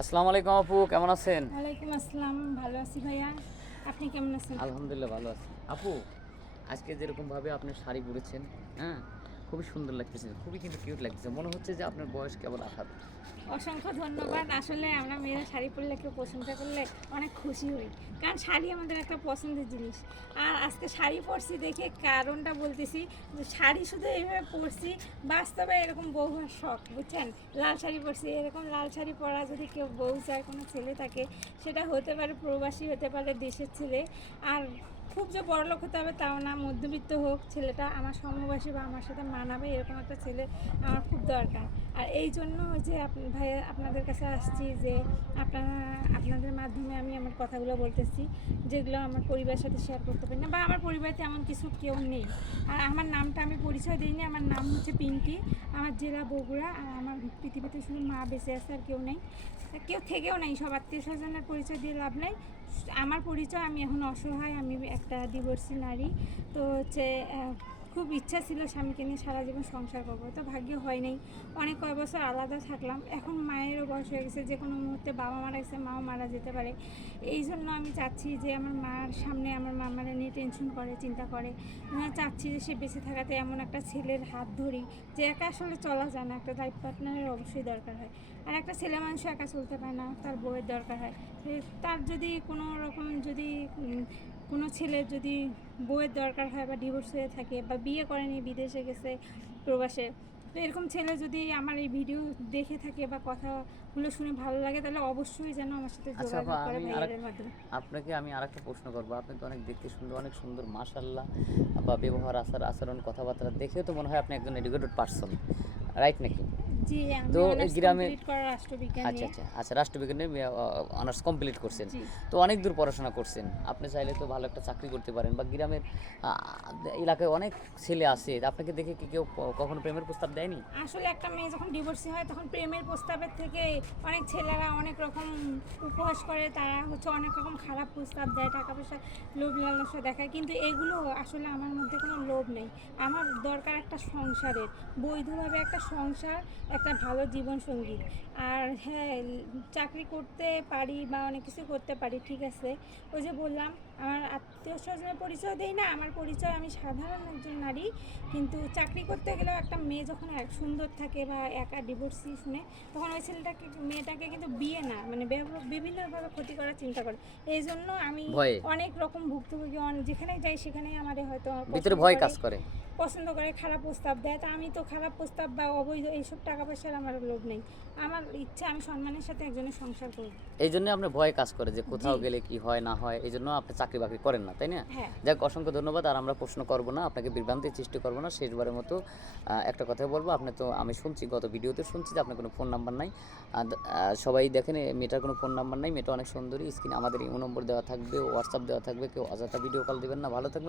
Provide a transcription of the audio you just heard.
আসসালামু আলাইকুম আপু, কেমন আছেন? ওয়ালাইকুম আসসালাম, ভালো আছি ভাইয়া। আপনি কেমন আছেন? আলহামদুলিল্লাহ ভালো আছি। আপু, আজকে যেরকমভাবে আপনি শাড়ি পরেছেন, হ্যাঁ, খুবই সুন্দর লাগতেছে, খুবই কিন্তু কিউট লাগতেছে। মনে হচ্ছে যে আপনার বয়স কেবল 28। অসংখ্য ধন্যবাদ। আসলে আমরা মেয়েরা শাড়ি পরলে কেউ প্রশংসা করলে অনেক খুশি হই, কারণ শাড়ি আমাদের একটা পছন্দের জিনিস। আর আজকে শাড়ি পরছি দেখে কারণটা বলতেছি যে শাড়ি শুধু এইভাবে পরছি, বাস্তবে এরকম বউ হওয়ার শখ, বুঝছেন? লাল শাড়ি পরছি, এরকম লাল শাড়ি পরা যদি কেউ বউ চায়, কোনো ছেলে থাকে, সেটা হতে পারে প্রবাসী, হতে পারে দেশের ছেলে। আর খুব যে বড়লোক হতে হবে তাও না, মধ্যবিত্ত হোক ছেলেটা, আমার সমবয়সী বা আমার সাথে মানাবে এরকম একটা ছেলে আমার খুব দরকার। আর এই জন্য যে ভাই আপনাদের কাছে আসছি, যে আপনাদের মাধ্যমে আমি আমার কথাগুলো বলতেছি, যেগুলো আমার পরিবারের সাথে শেয়ার করতে পারি না, বা আমার পরিবারে এমন কিছু কেউ নেই। আর আমার নামটা আমি পরিচয় দিইনি, আমার নাম হচ্ছে পিঙ্কি, আমার জেলা বগুড়া। আর আমার পৃথিবীতে শুধু মা বেঁচে আছে, আর কেউ নেই, কেউ থেকেও নেই। সব আত্মীয় স্বজনের পরিচয় দিয়ে লাভ নেই। আমার পরিচয়, আমি এখন অসহায়, আমি একটা ডিভোর্সি নারী। তো হচ্ছে খুব ইচ্ছা ছিল স্বামীকে নিয়ে সারা জীবন সংসার করবো, তো ভাগ্য হয় নাই। অনেক কয় বছর আলাদা থাকলাম, এখন মায়েরও বয়স হয়ে গেছে, যে কোনো মুহূর্তে বাবা মারা গেছে, মাও মারা যেতে পারে। এই জন্য আমি চাচ্ছি যে আমার মার সামনে আমার মা মারা নিয়ে টেনশন করে, চিন্তা করে, চাচ্ছি যে সে বেঁচে থাকাতে এমন একটা ছেলের হাত ধরি, যে একা আসলে চলা যায় না, একটা লাইফ পার্টনারের অবশ্যই দরকার হয়। আর একটা ছেলে মানুষ একা চলতে পারে না, তার বউয়ের দরকার হয়। তার যদি কোনো রকম যদি কোনো ছেলের যদি বউয়ের দরকার হয়, বা ডিভোর্স হয়ে থাকে, বা বিয়ে করেনি, বিদেশে গেছে, প্রবাসে, তো এরকম ছেলে যদি আমার এই ভিডিও দেখে থাকে বা কথাগুলো শুনে ভালো লাগে, তাহলে অবশ্যই যেন আমার সাথে আচ্ছা আপা, যোগাযোগ করে ভাইয়াদের মাধ্যমে। আমি আরেকটা প্রশ্ন করবো। আপনি তো অনেক দেখতে সুন্দর, অনেক সুন্দর মাশাআল্লাহ, বা ব্যবহার, আচরণ, কথাবার্তা দেখেও তো মনে হয় আপনি একজন এডুকেটেড পার্সন, রাইট নাকি? জি, আমি তো এই অনার্স গ্রামের, কমপ্লিট করা রাষ্ট্রবিজ্ঞান আচ্ছা নিয়ে। আচ্ছা আচ্ছা, রাষ্ট্রবিজ্ঞানে অনার্স কমপ্লিট করছেন। জি। তো অনেক দূর পড়াশোনা করছেন, আপনি চাইলে তো ভালো একটা চাকরি করতে পারেন, বা গ্রামের এলাকায় অনেক ছেলে আছে, আপনাকে দেখে কি কেউ কখনো প্রেমের প্রস্তাব দেয়নি? আসলে একটা মেয়ে যখন ডিভোর্সি হয়, তখন প্রেমের প্রস্তাবের থেকে অনেক ছেলেরা অনেক রকম উপহাস করে, তারা হচ্ছে অনেক রকম খারাপ প্রস্তাব দেয়, টাকা পয়সা, লোভ লালসা দেখায়। কিন্তু এগুলো আসলে আমার মধ্যে কোনো লোভ নেই। আমার দরকার একটা সংসারের, বৈধভাবে একটা সংসার, একটা ভালো জীবনসঙ্গী। আর হ্যাঁ, চাকরি করতে পারি বা অনেক কিছু করতে পারি, ঠিক আছে। ওই যে বললাম, আমার আত্মীয় স্বজনের পরিচয় দেই না, আমার পরিচয় আমি সাধারণ একজন নারী। কিন্তু চাকরি করতে গেলেও একটা মেয়ে যখন এক সুন্দর থাকে বা একা ডিভোর্সি শুনে, তখন ওই ছেলেটাকে, মেয়েটাকে কিন্তু বিয়ে না, মানে বিভিন্নভাবে ক্ষতি করার চিন্তা করে। এই জন্য আমি ভয়ে, অনেক রকম ভুক্তভোগী, যেখানে যাই সেখানেই আমারে হয়তো ভিতরে পছন্দ ভয় করে, কাজ করে। খারাপ প্রস্তাব দেয়। তা আমি তো খারাপ প্রস্তাব বা অবৈধ এইসব টাকা পয়সার আমার লোভ নেই। আমার ইচ্ছা আমি সম্মানের সাথে একজনের সংসার করব। এই জন্য আপনার ভয় কাজ করে যে জি। কোথাও গেলে কি হয় না হয়, এই জন্য আপনি চাকরি বাকরি করেন না, তাই না? হ্যাঁ। যাক, অসংখ্য ধন্যবাদ। আর আমরা প্রশ্ন করব না, আপনাকে বিভ্রান্তির সৃষ্টি করব না। শেষবারের মতো একটা কথা বলবো, আপনি তো, আমি শুনছি গত ভিডিওতে শুনছি যে আপনার কোনো ফোন নাম্বার নাই। সবাই দেখেন, মেয়েটার কোনো ফোন নাম্বার নাই, মেয়েটা অনেক সুন্দরী। স্ক্রিনে আমাদের ইমো নম্বর দেওয়া থাকবে, হোয়াটসঅ্যাপ দেওয়া থাকবে, কেউ অযথা ভিডিও কল দেবেন না। ভালো থাকবেন।